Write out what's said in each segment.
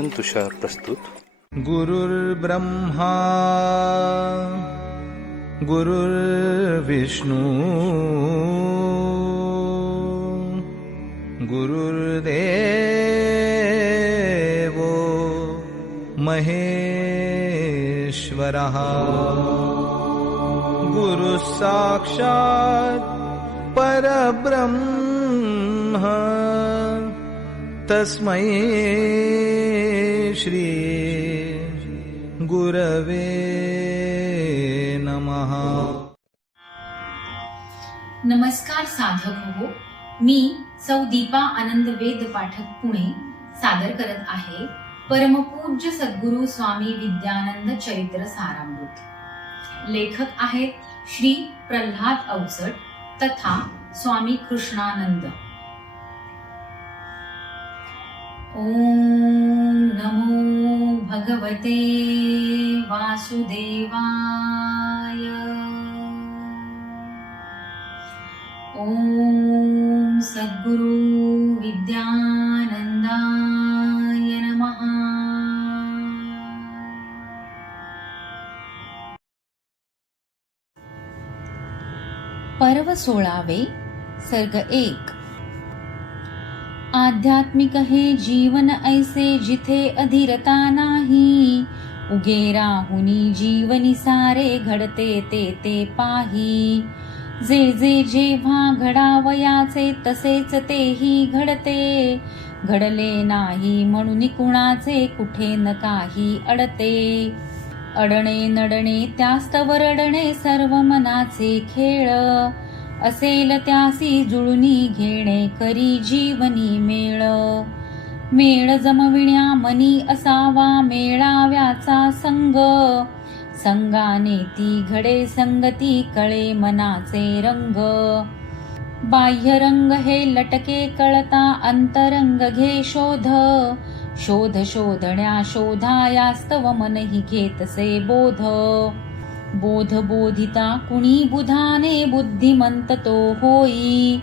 तुषार प्रस्तुत गुरुर्ब्रह्मा गुरुर्विष्णू गुरुर्देवो महेश्वरः। गुरुः साक्षात् परब्रह्म तस्मै श्री गुरवे नमः। नमस्कार साधक हो मी सौ दीपा आनंद वेद पाठक पुणे सादर करत आहे परमपूज्य सद्गुरु स्वामी विद्यानंद चरित्र सारामृत. लेखक आहेत श्री प्रल्हाद अवचट तथा स्वामी कृष्णानंद. ओम नमो भगवते वासुदेवाय। ॐ सद्गुरु विद्यानन्दाय नमः। पर्व सोळावे सर्ग एक आध्यात्मिक हे जीवन ऐसे जिथे अधीरता नाही. उगे राहुनी जीवनी सारे घडते ते ते पाही. जे जे जेव्हा घडावयाचे तसेच तेही घडते. घडले नाही म्हणून कुणाचे कुठे न काही अडते. अडणे नडणे त्यास्तवरडणे सर्व मनाचे खेळ. असेल त्यासी जुळुनी घेणे करी जीवनी मेळ. मेळ जमविण्या मनी असावा मेळाव्याचा संग. संगाने ती घडे संगती कळे मनाचे रंग. बाह्य रंग हे लटके कळता अंतरंग घे शोध. शोध शोधण्या शोधायास्तव मनही घेतसे बोध. बोधबोधिता कुणी बुधाने बुद्धिमंत तो होई.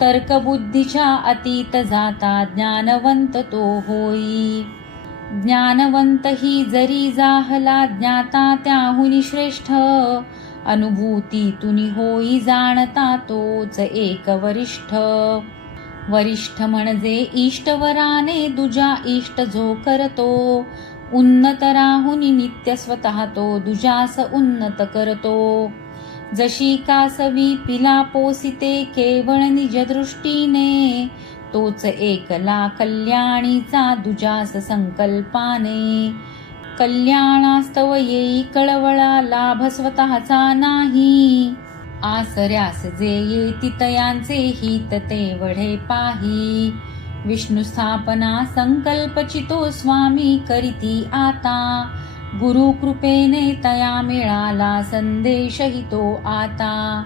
तर्कबुद्धीच्या अतीत जाता ज्ञानवंत तो होई. ज्ञानवंत ही जरी जाहला ज्ञाता त्याहुनी श्रेष्ठ. अनुभूती तुनी होई जाणता तोच एक वरिष्ठ. वरिष्ठ म्हणजे इष्टवराने दुजा इष्ट जो करतो. उन्नत राहुनी नित्य स्वतः तो दुजास उन्नत करतो। जशी कासवी पिला पोसिते केवळ निज दृष्टीने तोच एकला कल्याणीचा दुजास संकल्पाने। कल्याणास्तव येई कळवळा लाभ स्वतःचा नाही। आसऱ्यास जे येती तयांचे हित ते वढे पाही। विष्णुस्थापना संकल्पचितो स्वामी करीती आता. गुरु कृपेने तया मिळाला संदेशहितो आता.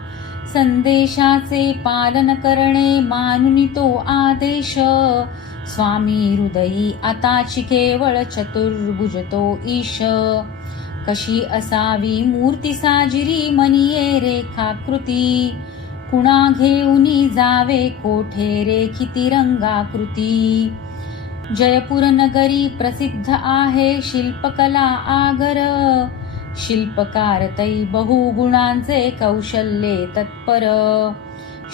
संदेशाचे पालन करणे मानुनी तो आदेश. स्वामी हृदयी आताची केवळ चतुर्भुजतो ईश. कशी असावी मूर्ती साजिरी मनिये रेखाकृती. कुणा घेऊनी जावे कोठे रेखी रंगाकृती जयपूर नगरी प्रसिद्ध आहे शिल्पकला आगर. शिल्पकार तै बहुगुणांचे कौशल्ये तत्पर.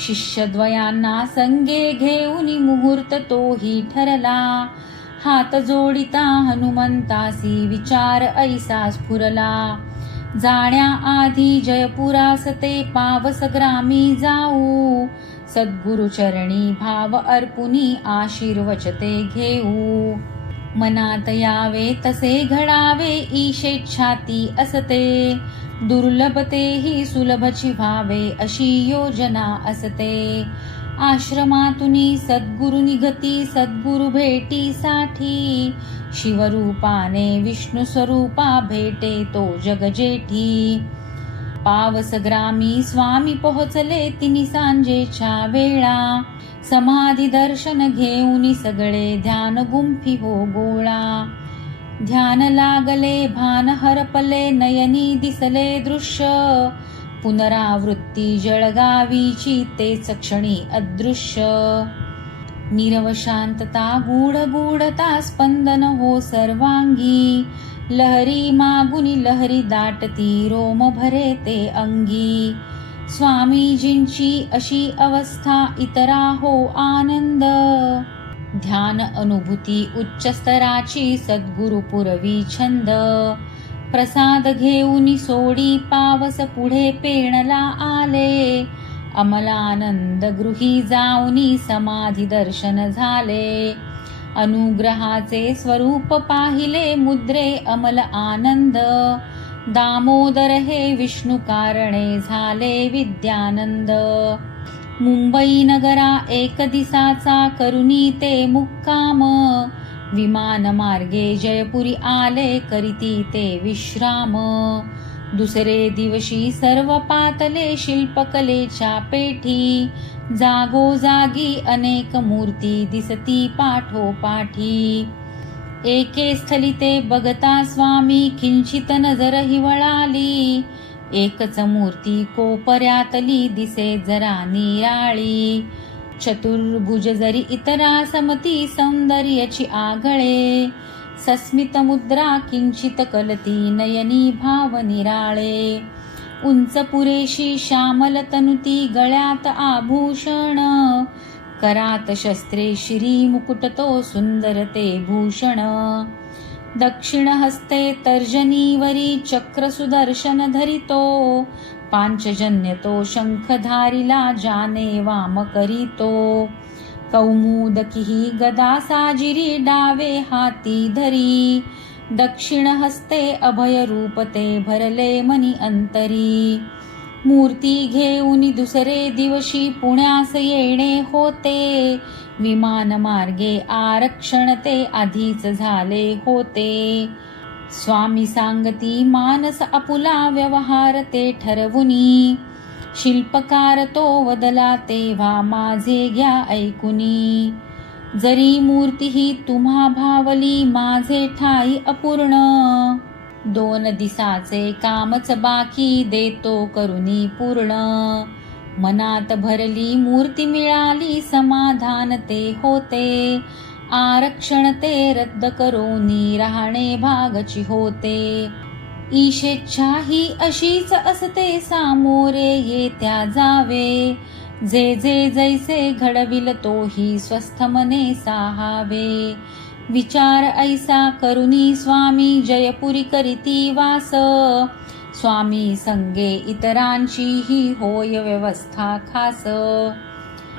शिष्यद्वयांना संगे घेऊनी मुहूर्त तोही ठरला. हात जोडिता हनुमंतासी विचार ऐसा स्फुरला जाण्या आधी जयपुरास ते पावस ग्रामी जाऊ. सद्गुरु चरणी भाव अर्पुनी आशीर्वचते घेऊ. मनात यावे तसे घडावे ईशेच्छाती असते. दुर्लभतेही सुलभची व्हावे अशी योजना असते. आश्रमातुनी सद्गुरु निगती सद्गुरु भेटीसाठी शिवरूपाने विष्णू स्वरूपा भेटे तो जगजेठी. पावस ग्रामी स्वामी पोहोचले तिनी सांजेच्या वेळा. समाधी दर्शन घेऊन सगळे ध्यान गुंफी हो गोळा. ध्यान लागले भान हरपले नयनी दिसले दृश्य. पुनरावृत्ती जळगावीची तेच क्षणी अदृश्य. नीरव शांतता गूढ गूढता स्पंदन हो सर्वांगी. लहरी मागुनी लहरी दाटती रोम भरे ते अंगी. स्वामीजींची अशी अवस्था इतरा हो आनंद. ध्यान अनुभूती उच्च स्तराची सद्गुरु पुरवी छंद. प्रसाद घेऊन सोडी पावस पुढे पेणला आले. अमलानंद गृही जाऊनी समाधी दर्शन झाले. अनुग्रहाचे स्वरूप पाहिले मुद्रे अमल आनंद. दामोदर हे विष्णू कारणे झाले विद्यानंद. मुंबई नगरा एक दिसाचा करुणी ते मुक्काम. विमान मार्गे जयपुरी आले करीती ते विश्राम. दुसरे दिवशी सर्व पातले शिल्पकलेच्या पेठी. जागोजागी अनेक मूर्ती दिसती पाठोपाठी. एके स्थली ते बघता स्वामी किंचित नजर हिवळाली एकच मूर्ती कोपऱ्यातली दिसे जरा निराळी. चतुर्भुज जरी इतरा समती सौंदर्याची आगळे. सस्मित मुद्रा किंचित कलती नयनी भाव निराळे. उंच पुरेशी श्यामल तनुती गळ्यात आभूषण. करात शस्त्रे श्री मुकुट तो सुंदर ते भूषण. दक्षिण हस्ते तर्जनीवरी चक्र सुदर्शन धरितो. पांचजन्य तो शंखधारिला जाने वाम करीतो। कौमुदकी गदा साजिरी डावे हाती धरी। दक्षिण हस्ते अभय रूप ते भरले मनी अंतरी। मूर्ती घेऊन दुसरे दिवशी पुण्यास येणे होते। विमान मार्गे आरक्षण ते आधीच झाले होते। स्वामी सांगती मानस अपुला व्यवहार ते ठरवुनी. शिल्पकार तो वदला तेव्हा माझे घ्या ऐकुनी. जरी मूर्ती ही तुम्हा भावली माझे ठाई अपूर्ण. दोन दिसाचे कामच बाकी देतो करुनी पूर्ण. मनात भरली मूर्ती मिळाली समाधान ते होते. आरक्षण ते रद्द करोनी राहणे भागची होते. ईशेच्छा ही अशीच असते सामोरे येत्या जावे. जे जे जैसे घडविल तोही स्वस्थ मने साहावे. विचार ऐसा करुनी स्वामी जयपुरी करीती वास. स्वामी संगे इतरांची ही होय व्यवस्था खास.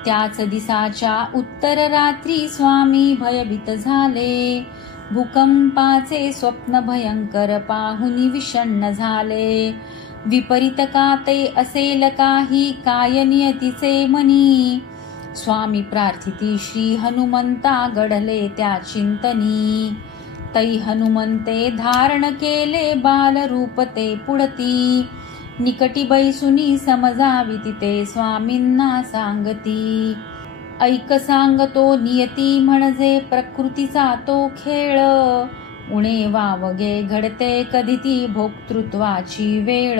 त्याच दिसाच्या उत्तर रात्री स्वामी भयभीत झाले. भूकंपाचे स्वप्न भयंकर पाहुनी विषण्ण झाले. विपरीत का ते असेल काही काय नियतीचे मनी स्वामी प्रार्थिती श्री हनुमंता घडले त्या चिंतनी. तै हनुमंते धारण केले बालरूप ते पुढती. निकटी बैसुनी समजावी तिथे स्वामींना सांगती. ऐक सांगतो नियती म्हणजे प्रकृतीचा तो खेळ. उणे वावगे घडते कधी ती भोक्तृत्वाची वेळ.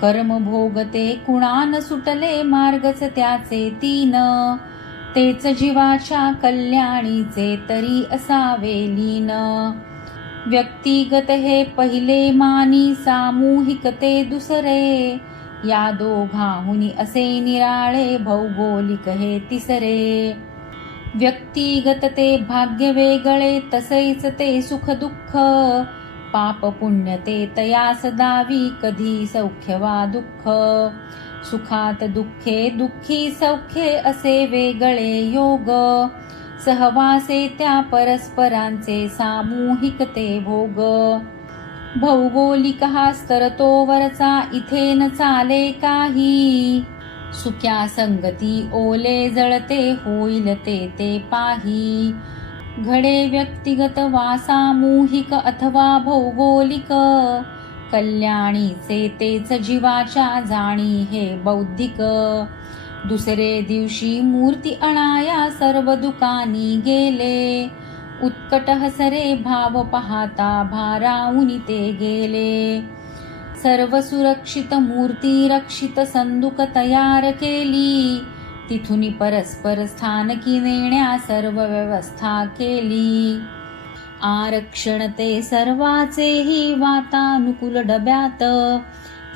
कर्म भोगते कुणान सुटले मार्गच त्याचे तीन. तेच जीवाच्या कल्याणीचे तरी असावे लीन. व्यक्तिगत हे पहिले मानी सामूहिकते दुसरे. या दोघाहुनी असे निराळे भौगोलिक हे तिसरे. व्यक्तिगत ते भाग्य वेगळे तसेच ते सुख दुःख पाप पुण्य ते तयास दावी कधी सौख्य वा दुःख. सुखात दुःखे दुःखी सौख्ये असे वेगळे योग. सहवासे त्या परस्परांचे सामूहिक ते भोग. भौगोलिक हा स्तरतो वरचा इथे न चाले काही. सुक्या संगती ओले जळते होईल ते ते पाही. घडे व्यक्तिगत वा सामूहिक अथवा भौगोलिक कल्याणीचे तेच जीवाच्या जाणी हे बौद्धिक. दुसरे दिवशी मूर्ती अणाया सर्व दुकानी गेले. उत्कट हसरे भाव पाहता भाराऊनी ते गेले. सर्व सुरक्षित मूर्ती रक्षित संदुक तयार केली. तिथून परस्पर स्थानकी नेण्या सर्व व्यवस्था केली. आरक्षण ते सर्वाचेही वातानुकूल डब्यात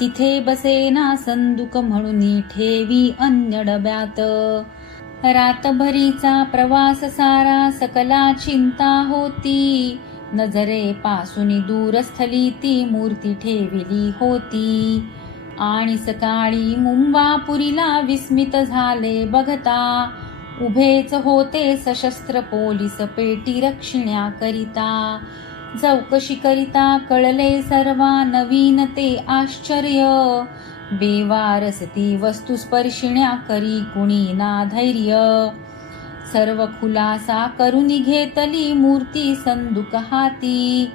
तिथे बसेना संदुक म्हणून ठेवी अन्य डब्यात रातभरीचा प्रवास सारा सकला चिंता होती. नजरे पासून दूरस्थली ती मूर्ती ठेविली होती. आणि सकाळी मुंबापुरीला विस्मित झाले बघता. उभेच होते सशस्त्र पोलीस पेटी रक्षण्याकरिता चौकशीकरिता कळले सर्वा नवीन ते आश्चर्य. बेवारस ती वस्तू स्पर्शिण्या करी कुणी ना धैर्य. सर्व खुलासा करून घेतली मूर्ती संदुक हाती.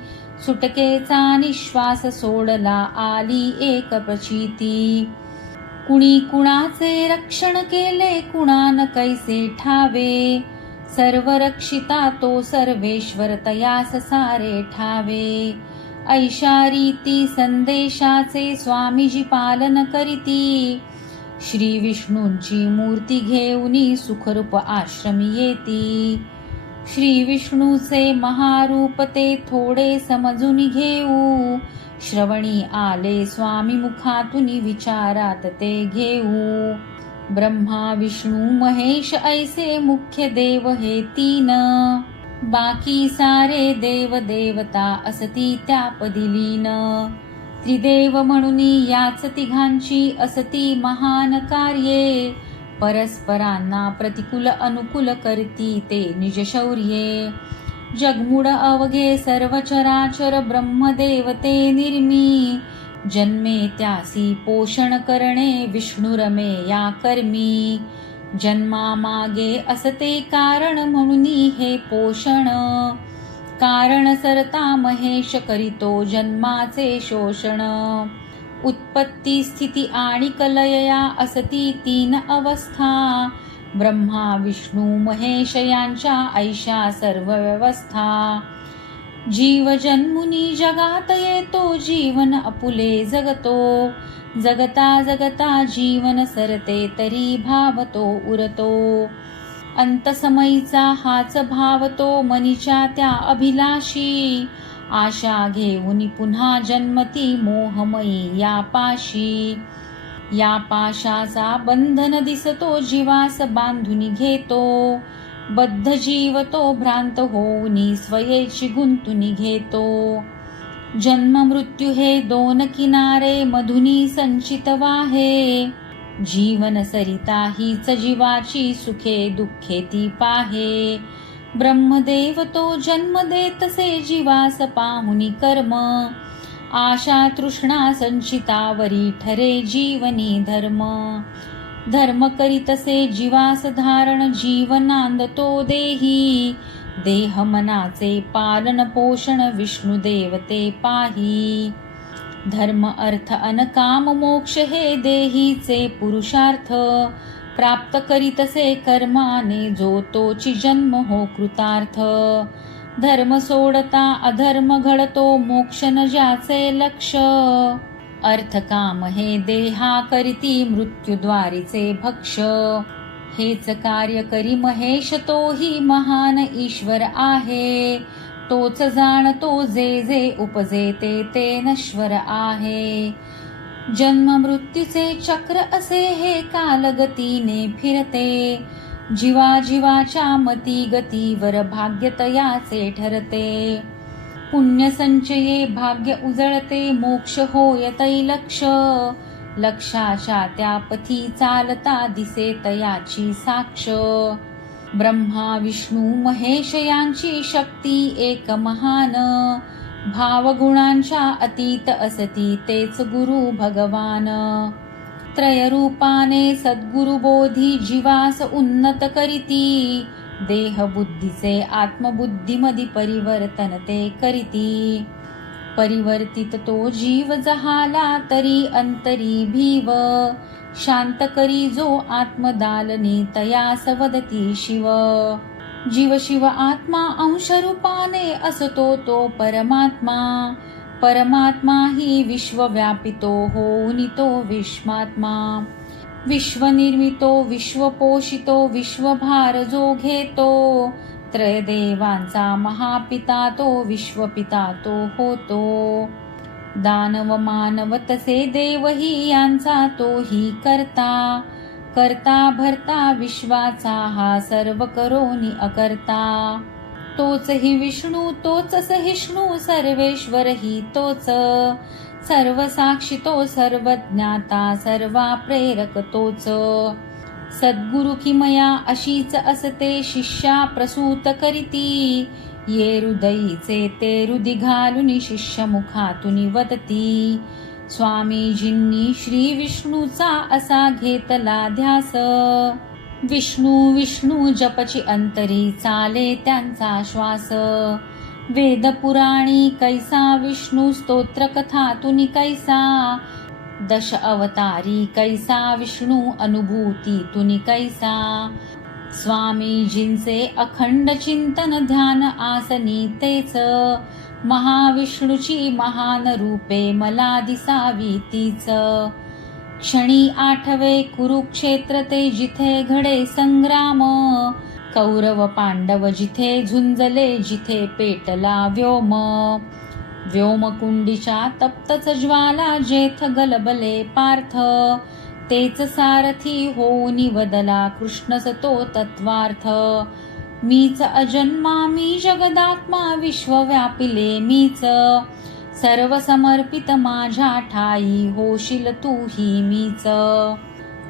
सुटकेचा निश्वास सोडला आली एक प्रचिती कुणी कुणाचे रक्षण केले कुणान कैसे ठावे? सर्वरक्षिता तो सर्वेश्वर तयास सारे ठावे. ऐशा रीती संदेशाचे स्वामीजी पालन करीती. श्री विष्णूंची मूर्ती घेऊनी सुखरूप आश्रमी येती. श्री विष्णूचे महारूप ते थोडे समजून घेऊ. श्रवणी आले स्वामी मुखातून विचारात ते घेऊ. ब्रह्मा विष्णू महेश ऐसे मुख्य देव हे तीन. बाकी सारे देव देवता असती त्यापदी लीन त्रिदेव म्हणून याच तिघांची असती महान कार्ये. परस्परांना प्रतिकूल अनुकूल करती ते निज शौर्ये. जगमुड अवघे सर्व चराचर ब्रह्मदेवते निर्मी. जन्मे त्यासी पोषण करणे विष्णुरमे या कर्मी. जन्मामागे असते कारण म्हणून हे पोषण. कारण सरता महेश करीतो जन्माचे शोषण. उत्पत्ती स्थिती आणि कलयया असती तीन अवस्था. ब्रह्मा विष्णू महेश यांच्या ऐशा सर्व व्यवस्था. जीव जन्मुनी जगात येतो जीवन अपुले जगतो. जगता जगता जीवन सरते तरी भावतो उरतो. अंतसमयीचा हाच भावतो मनीच्या त्या अभिलाषी. आशा घेऊन पुन्हा जन्मती मोहमयी या पाशी. या पाशाचा बंधन दिसतो जीवास बांधून घेतो. बद्ध जीव तो भ्रांत होऊनी स्वयेची गुंतुनी घेतो जन्म मृत्यू हे दोन किनारे मधुनी संचित वाहे. जीवन सरिता हीच जीवाची सुखे दुःखे ती पाहे. ब्रह्मदेव तो जन्म देतसे जीवास पाहुनी कर्म. आशा तृष्णा संचितावरी ठरे जीवनी धर्म. धर्म करीतसे जीवास धारण जीवनांद तो देही. देह मनाचे पालन पोषण विष्णू देवते पाही. धर्म अर्थ अनकाम मोक्ष हे देहीचे पुरुषार्थ. प्राप्त करीतसे कर्माने जो तोची जन्म हो कृतार्थ. धर्म सोडता अधर्म घडतो मोक्ष न ज्याचे लक्ष. अर्थ काम हे देहा करती मृत्यूद्वारीचे भक्ष. हेच कार्य करी महेश तोही महान ईश्वर आहे. तोच जाणतो जे जे उपजे ते ते नश्वर आहे. जन्म मृत्यूचे चक्र असे हे कालगतीने फिरते. जीवा जीवाच्या मती गतीवर भाग्य तयाचे ठरते. पुण्यसंचये भाग्य उजळते मोक्ष होयतै लक्ष. लक्षाशा त्या पथी चालता दिसे तयाची साक्ष. ब्रह्मा विष्णू महेश यांची शक्ती एक महान. भावगुणांच्या अतीत असती तेच गुरु भगवान. त्रयरूपाने सद्गुरु बोधी जीवास उन्नत करीती. देह बुद्धीचे आत्मबुद्धीमधी परिवर्तन ते करीती. परिवर्तित तो जीव जहाला तरी अंतरी भीव. शांत करी जो आत्मदालनी तया वदती शिव. जीव शिव आत्मा अंश रूपाने असतो तो परमात्मा. परमात्मा ही विश्वव्यापितो होऊन तो विश्वात्मा विश्वनिर्मितो विश्वपोषितो विश्वभार जो घेतो. त्रयदेवांचा महापिता तो विश्वपिता तो होतो. दानव मानव तसे देवही यांचा तोही करता. करता भरता विश्वाचा हा सर्व करोनी अकर्ता. तोच हि विष्णू तोच सहिष्णू सर्वेश्वर हि तोच. सर्व साक्षी तो सर्व ज्ञाता सर्वा प्रेरक तोच. सद्गुरु किमया अशीच असते शिष्या प्रसूत करीती. ये हृदयीचे ते हृदी घालून शिष्य मुखातून वदती. स्वामीजींनी श्री विष्णूचा असा घेतला ध्यास. विष्णू विष्णू जपची अंतरी चाले त्यांचा श्वास. वेद पुराणी कैसा विष्णू स्तोत्र कथातून कैसा? दश अवतारी कैसा विष्णू अनुभूती तुनी कैसा? स्वामीजींचे अखंड चिंतन ध्यान आसनी तेच. महाविष्णूची महान रूपे मला दिसावी तीच. क्षणी आठवे कुरुक्षेत्र ते जिथे घडे संग्राम. कौरव पांडव जिथे झुंजले जिथे पेटला व्योम. व्योमकुंडीच्या तप्तच ज्वाला जेथ गलबले पार्थ. तेच सारथी होऊनी वदला कृष्णस तो तत्वार्थ. मीच अजन्मा मी जगदात्मा विश्वव्यापिले मीच. सर्व समर्पित माझ्या ठाई होशील तूही मीच.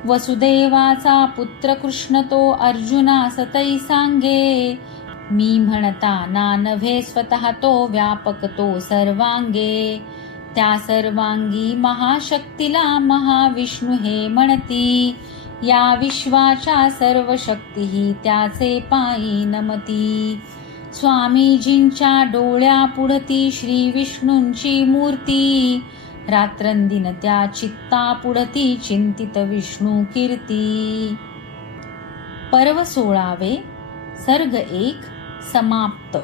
वसुदेवाचा पुत्र कृष्ण तो अर्जुना सतई सांगे. मी म्हणता ना नव्हे स्वतः तो व्यापक तो सर्वांगे. त्या सर्वांगी महाशक्तीला महाविष्णू हे म्हणती. या विश्वाच्या सर्व शक्तीही त्याचे पायी नमती. स्वामीजींच्या डोळ्या पुढती श्री विष्णूंची मूर्ती. रात्रंदिन त्या चित्ता पुढती चिंतित विष्णू कीर्ती. पर्व सोळावे सर्ग एक समाप्त.